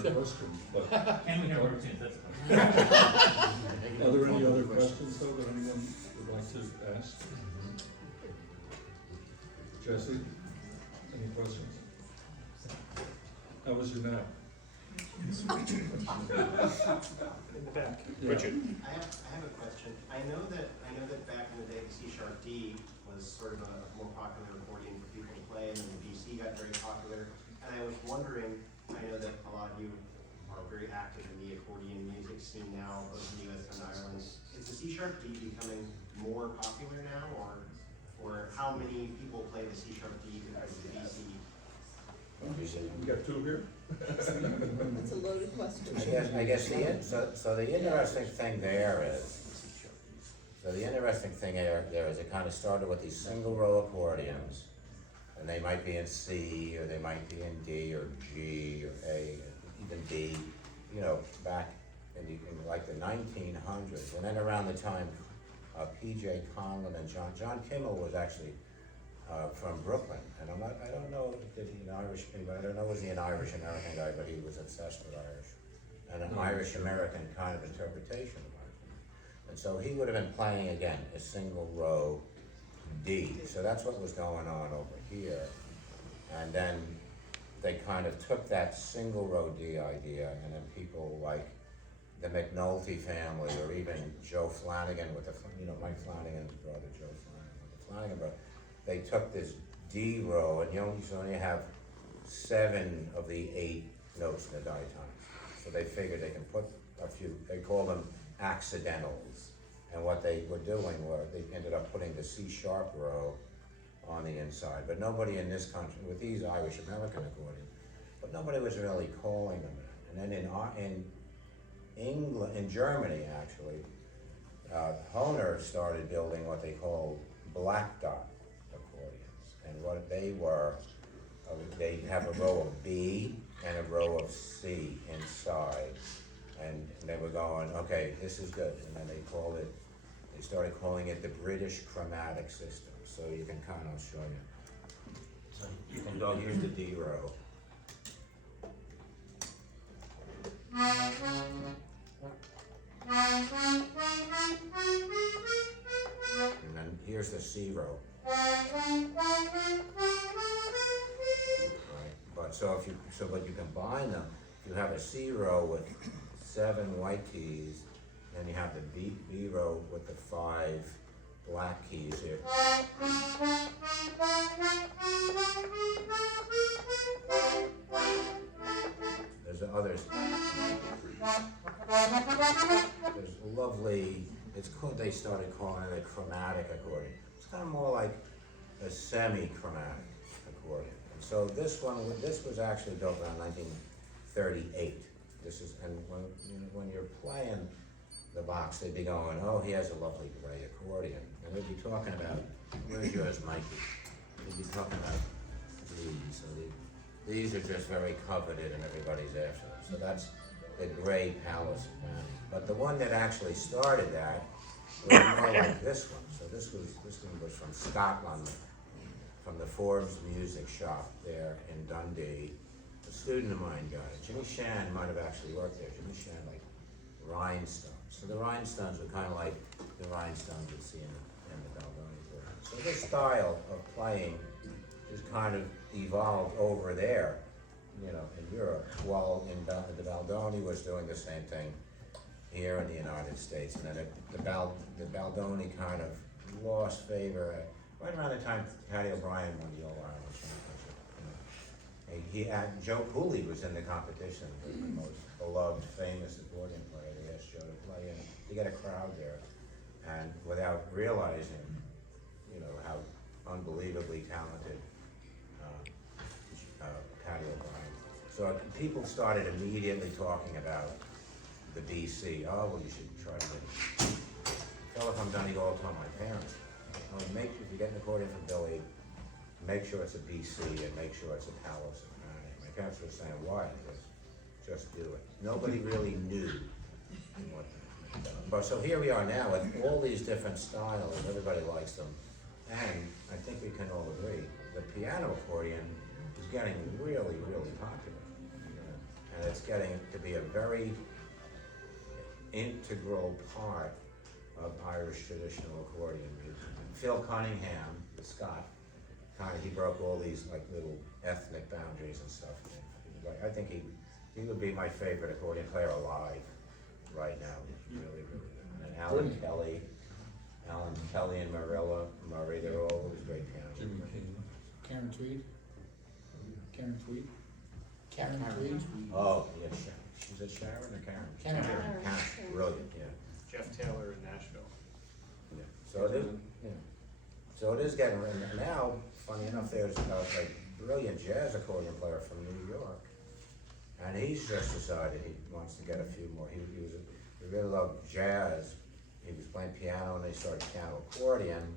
other questions, but Can we have a routine? That's are there any other questions though that anyone would like to ask? Jesse, any questions? How was your nap? In the back. Yeah. Richard. I have a question. I know that back in the day the C# D was sort of a more popular accordion for people to play, and then the BC got very popular. And I was wondering, I know that a lot of you are very active in the accordion music scene now, both in the US and Ireland. Is the C# D becoming more popular now, or how many people play the C# D compared to the BC? We got two here? That's a loaded question. I guess the interesting thing there is it kind of started with these single row accordions, and they might be in C, or they might be in D, or G, or A, even D, you know, back in like the 1900s, and then around the time P.J. Conlon and John Kimmel was actually from Brooklyn, and I don't know if he's an Irish, but I don't know was he an Irish American guy, but he was obsessed with Irish, and an Irish American kind of interpretation of Irish. And so he would have been playing again a single row D. So that's what was going on over here. And then they kind of took that single row D idea, and then people like the McNulty family, or even Joe Flanagan with Mike Flanagan's brother, Joe Flanagan with the Flanagan brother, they took this D row, and you only have 7 of the 8 notes in the diatonic. So they figured they can put a few, they call them accidentals. And what they were doing was they ended up putting the C# row on the inside. But nobody in this country, with these Irish American accordions, but nobody was really calling them that. And then in Germany actually, Hohner started building what they called black dot accordions. And what they were, they have a row of B and a row of C inside. And they were going, okay, this is good. And then they started calling it the British chromatic system. So you can kind of show you. So you can go, here's the D row. And then here's the C row. Right. But you combine them. You have a C row with 7 white keys, then you have the B row with the 5 black keys here. There's others. There's lovely, they started calling it a chromatic accordion. It's kind of more like a semi-chromatic accordion. And so this was actually built around 1938. And when you're playing the box, they'd be going, oh, he has a lovely gray accordion. And they'd be talking about, where's yours, Mikey? They'd be talking about these. So these are just very coveted and everybody's after them. So that's the gray Palace of Manning. But the one that actually started that was more like this one. So this one was from Scotland, from the Forbes Music Shop there in Dundee. A student of mine got it. Jimmy Shan might have actually worked there. Jimmy Shan, like rhinestones. So the rhinestones were kind of like the rhinestones you'd see in the Baldoni board. So this style of playing is kind of evolved over there, in Europe, while the Baldoni was doing the same thing here in the United States. And then the Baldoni kind of lost favor right around the time Paddy O'Brien won the All-Ireland Championship. Joe Cooley was in the competition, the most beloved, famous accordion player. They asked Joe to play in to get a crowd there, and without realizing, how unbelievably talented Paddy O'Brien. So people started immediately talking about the BC. Oh, well, you should try to get it. Fella from Donegal all told my parents, if you get an accordion from Billy, make sure it's a BC and make sure it's a Palace. My parents were saying, why? Just do it. Nobody really knew what. But so here we are now with all these different styles. Everybody likes them. And I think we can all agree, the piano accordion is getting really, really popular. And it's getting to be a very integral part of Irish traditional accordion music. Phil Cunningham, the Scot, he broke all these like little ethnic boundaries and stuff. I think he would be my favorite accordion player alive right now. Really, really. And Alan Kelly and Murray, they're all always great pianos. Jimmy King. Karen Tweed. Karen Tweed. Karen Tweed. Oh, yeah, she's at Sharon or Karen? Karen. Karen, brilliant, yeah. Jeff Taylor in Nashville. Yeah. So it is, yeah. So it is getting, and now, funny enough, there's like brilliant jazz accordion player from New York, and he's just decided he wants to get a few more. He really loved jazz. He was playing piano, and they started piano accordion,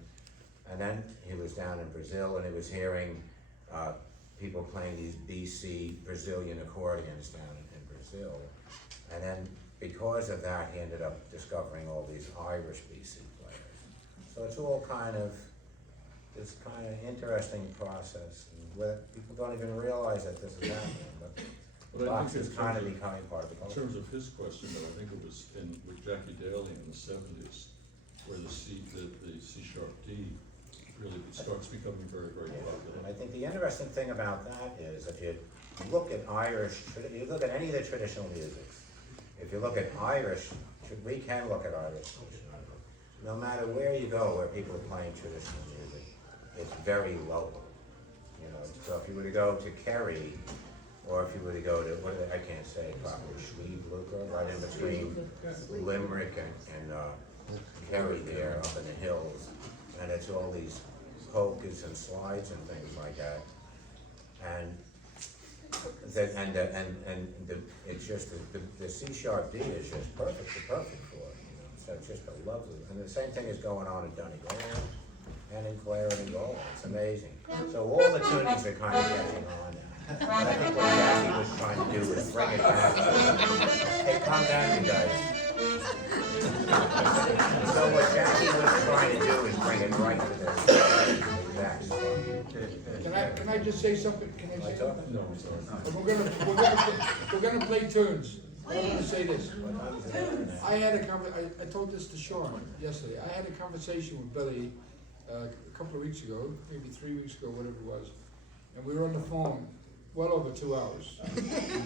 and then he was down in Brazil, and he was hearing people playing these BC Brazilian accordions down in Brazil, and then because of that, he ended up discovering all these Irish BC players. So it's all kind of this kind of interesting process, and where people don't even realize that this is happening, but But I Box think is in kind of terms becoming part of the In culture. terms of his question, though, I think it was with Jackie Daly in the 70s, where the C sharp D really starts becoming very, very And popular. I think the interesting thing about that is if you look at you look at any of the traditional musics, if you look at Irish, we can look at Irish traditional music. No matter where you go, where people are playing traditional music, it's very local. You know, so if you were to go to Kerry, or if you were to go to, I can't say it properly, Schweebluka, right in between Limerick and Kerry there up in the hills, and it's all these polkas and slides and things like that, and it's just the C sharp D is just perfect for it, you know. So it's just a lovely, and the same thing is going on in Donegal and in Clare and in Galway. It's amazing. So all the tunings are kind of catching on now. And I think what Jackie was trying to do was bring it back. Hey, calm down, you guys. So what Jackie was trying to do is bring it right to this. Can I just say something? Can I say something? No, I'm sorry. We're gonna play tunes. I want to say this. I had I told this to Sean yesterday. I had a conversation with Billy a couple of weeks ago, maybe 3 weeks ago, whatever it was, and we were on the phone well over 2 hours.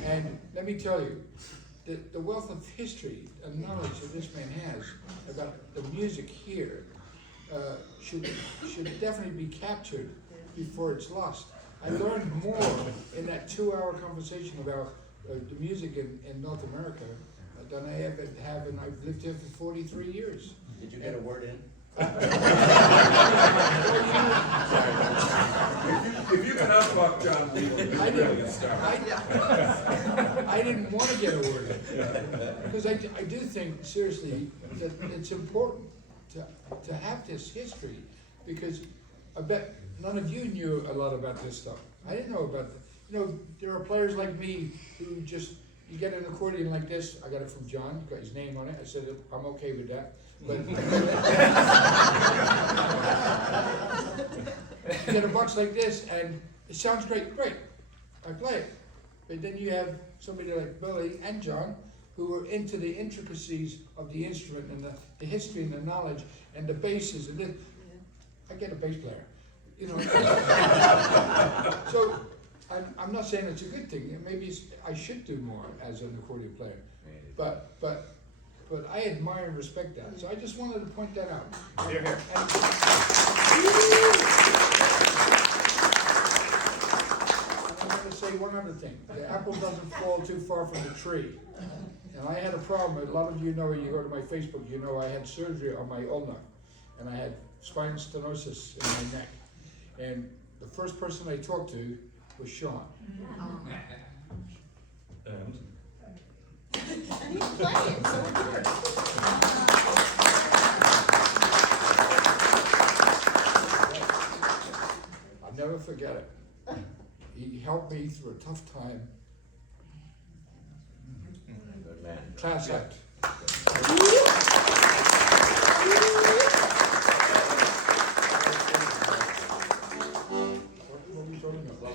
And let me tell you, the wealth of history and knowledge that this man has about the music here should definitely be captured before it's lost. I learned more in that 2-hour conversation about the music in North America than I ever have, and I've lived here for 43 years. Did you get a word in? If you can outtalk John Whelan, I you're really a star. I didn't want to get a word in, because I do think seriously that it's important to have this history, because I bet none of you knew a lot about this stuff. I didn't know about there are players like me who just, you get an accordion like this. I got it from John, got his name on it. I said, I'm okay with that. But you get a box like this, and it sounds great. I play it. But then you have somebody like Billy and John, who are into the intricacies of the instrument and the history and the knowledge and the basses. And then I get a bass player, you know. So I'm not saying it's a good thing. Maybe I should do more as an accordion player. But I admire and respect that. So I just wanted to point that out. Here, here. And I'm going to say one other thing. The apple doesn't fall too far from the tree. And I had a problem. A lot of you know, you go to my Facebook, you know I had surgery on my ulna. And I had spinal stenosis in my neck. And the first person I talked to was Sean. And And he's playing, so we're here. I'll never forget it. He helped me through a tough time. Good man. Class act. What were we talking about?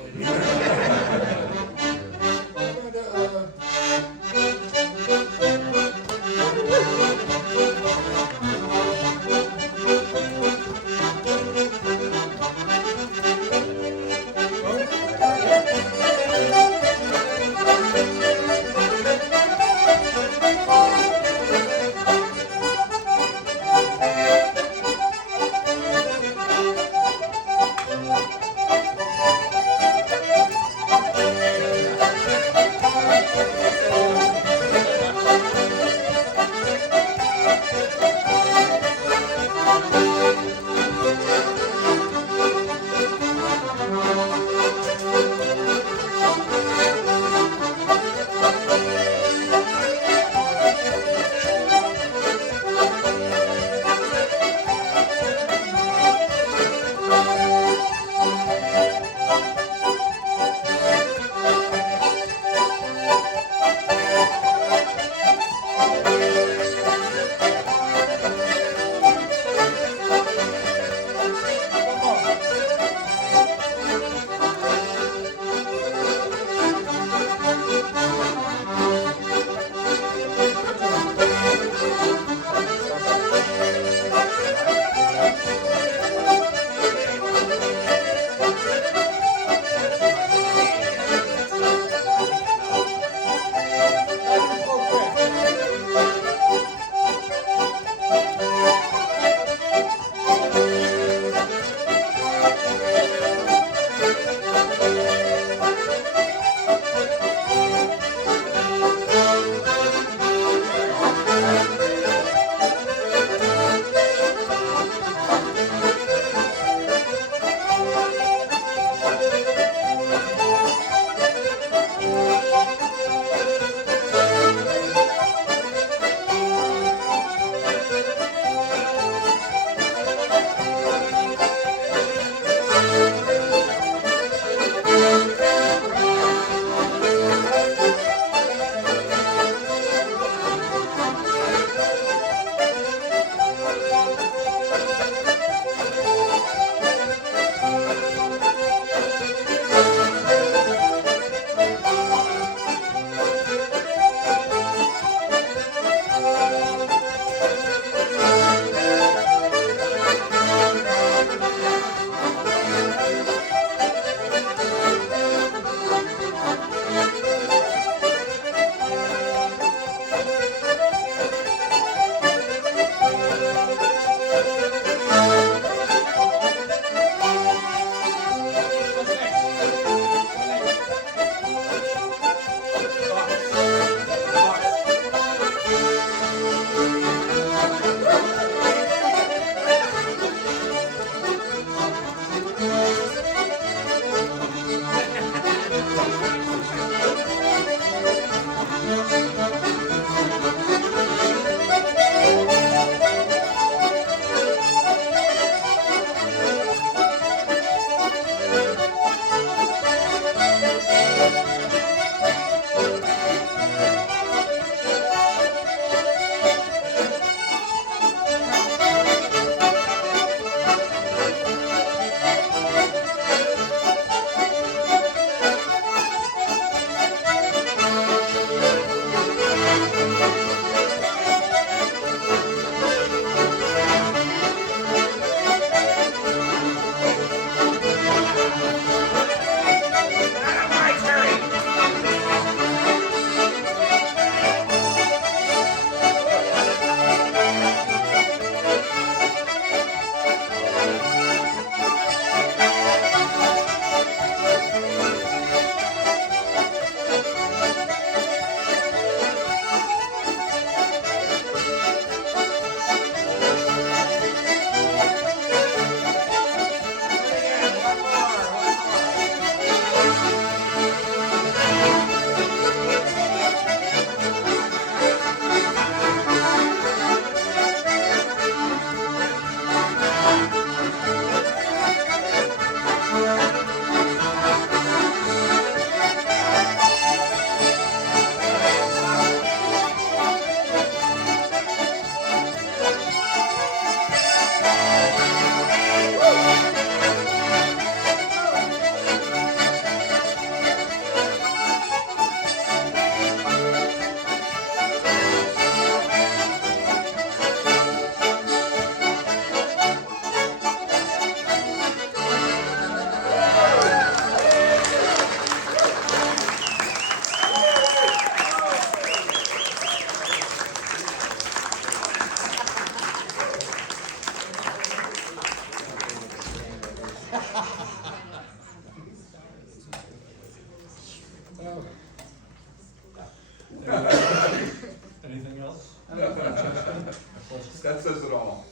Anything else? That says it all.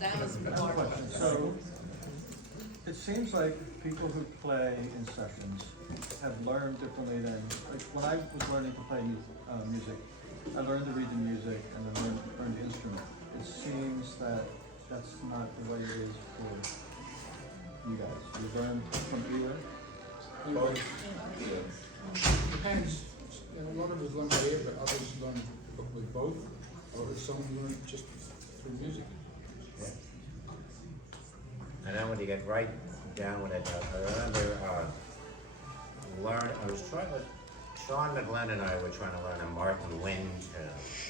That was more. So, it seems like people who play in sessions have learned differently than, like, when I was learning to play music, I learned to read the music and then learned the instrument. It seems that that's not the way it is for you guys. You learn from either? Depends, you know, a lot of us learn by ear, but others learn with both, or some learn just through music. And then when you get right down with it, I remember, Sean McGlenn and I were trying to learn a Martin Winch,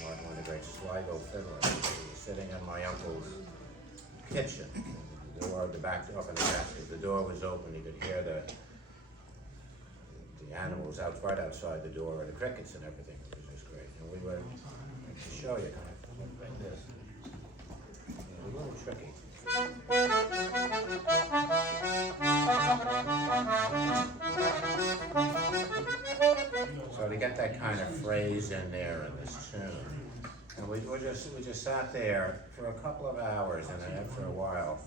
one of the great Sligo fiddlers. He was sitting in my uncle's kitchen. The door, the back door, up in the basket, the door was open, you could hear the animals out right outside the door, and the crickets and everything. It was just great. And we were, to show you kind of like this. A little tricky. So to get that kind of phrase in there in this tune, and we just sat there for a couple of hours, and then after a while,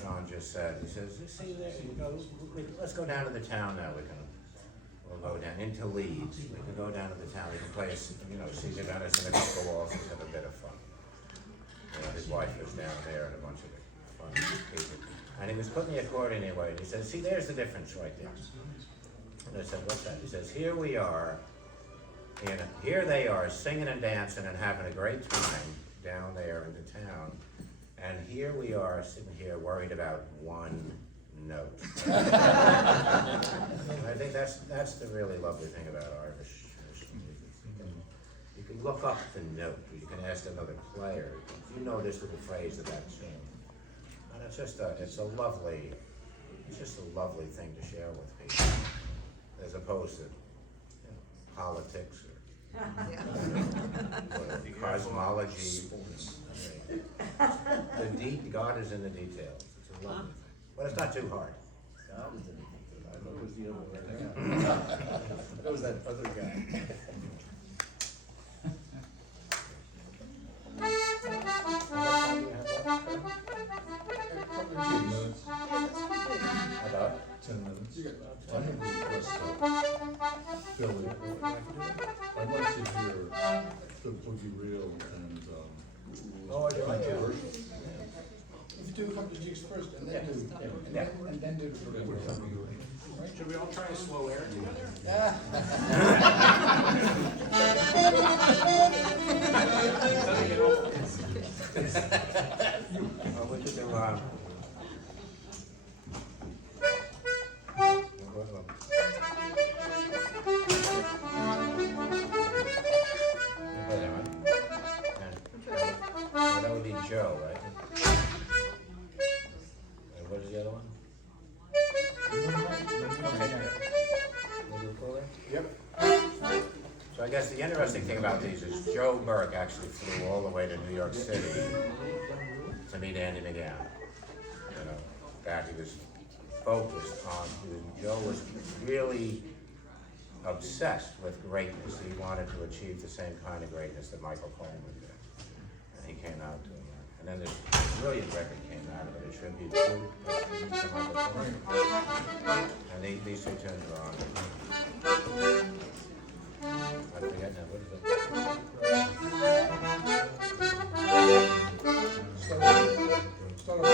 Sean just said, he says, "See there, you go. Let's go down to the town now. We'll go down into Leeds. We can go down to the town. We can play, Caesar Venice and a couple of waltzes, have a bit of fun." His wife was down there and a bunch of fun people. And he was putting the accordion away, and he said, "See, there's the difference right there." And I said, "What's that?" He says, "Here we are, here they are singing and dancing and having a great time down there in the town. And here we are sitting here worried about one note." And I think that's the really lovely thing about Irish music. You can look up the note, or you can ask another player, "Do you know this little phrase of that tune?" And it's just a lovely thing to share with people, as opposed to politics or cosmology. God is in the details. It's a lovely thing, but it's not too hard. That was the other one. That was that other guy. About 10 minutes. You got I have a request, Billy. I'd like to hear the Boogie Reel and, controversial. If you do a couple of jigs first, and then do, and then do the Yeah, we're first. coming. Should we all try a slow air together? Doesn't get old. we could do, that would be Joe, right? And what is the other one? Yep. So I guess the interesting thing about these is Joe Burke actually flew all the way to New York City to meet Andy McGowan. That he was focused on. Joe was really obsessed with greatness. He wanted to achieve the same kind of greatness that Michael Coleman did. And he came out to him. And then this brilliant record came out of it, a tribute to Michael Coleman. And these two tunes are on it. I forget now, what is it? Start off.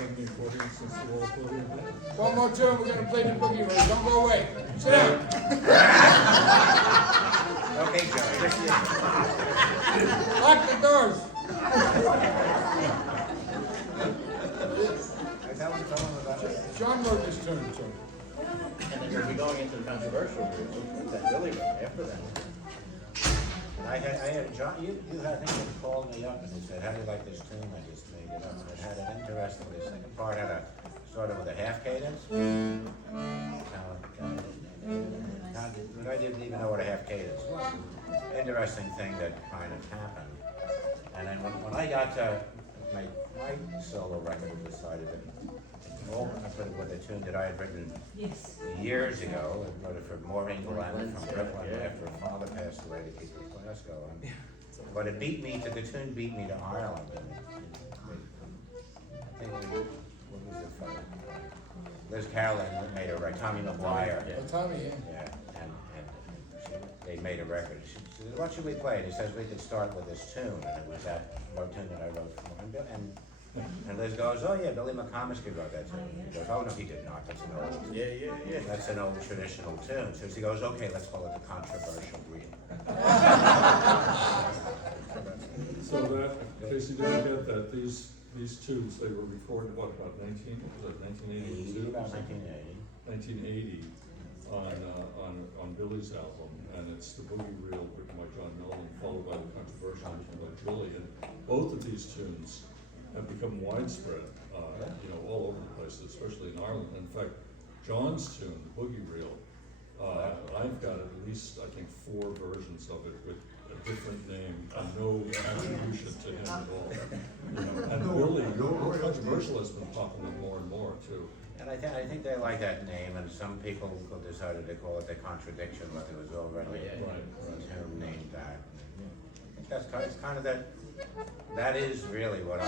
playing the accordion since the wall accordion thing? One more tune, we're gonna play the boogie roll, don't go away. Sit down. Okay, Joey, this is. Lock the doors. I tell them about it. John wrote this tune, so. And then we'll be going into the controversial group, that Billy wrote after that. And I had, John, you had, I think you called me up and he said, how do you like this tune? I just made it up. And it had an interesting, the second part had a, started with a half cadence. But I didn't even know what a half cadence was. Interesting thing that kind of happened. And then when I got to make my solo record, I decided that all with a tune that I had written years ago, I wrote it for Maureen Whelan from Brooklyn after her father passed away to keep her class going. But it beat me to, the tune beat me to Ireland. And I think, what was the fellow? Liz Carolyn made a record, Tommy McGuire. Oh, Tommy, yeah. Yeah, and they made a record. She said, what should we play? And he says, we could start with this tune, and it was that tune that I wrote for him. And Liz goes, oh yeah, Billy McComiskey wrote that tune. He goes, oh no, he did not, that's an old, that's an old traditional tune. So he goes, okay, let's call it the controversial reel. So that, in case you didn't get that, these tunes, they were recorded, what, about 1982? About 1980. 1980 on Billy's album, and it's the Boogie Reel written by John Nolan, followed by the controversial tune by Julie. And both of these tunes have become widespread, all over the place, especially in Ireland. In fact, John's tune, the Boogie Reel, I've got at least, I think, 4 versions of it with a different name and no attribution to him at all. And Billy, your controversial has been popping up more and more too. And I think they like that name, and some people decided to call it the contradiction, but it was already a term named that. I think it's kind of that is really what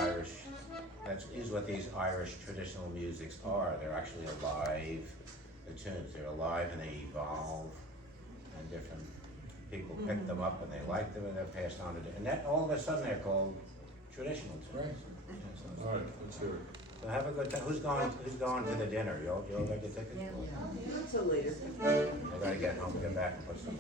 is what these Irish traditional musics are. They're actually alive, the tunes, they're alive and they evolve, and different people pick them up and they like them and they're passed on to, and that all of a sudden they're called traditional tunes. Right. All right, let's hear it. So have a good time. Who's going to the dinner? You all got your tickets? Not so later. I gotta get home, get back and put some.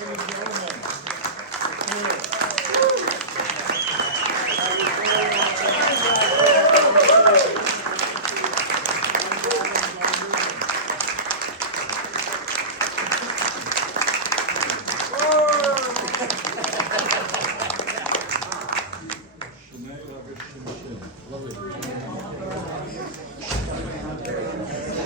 There we go.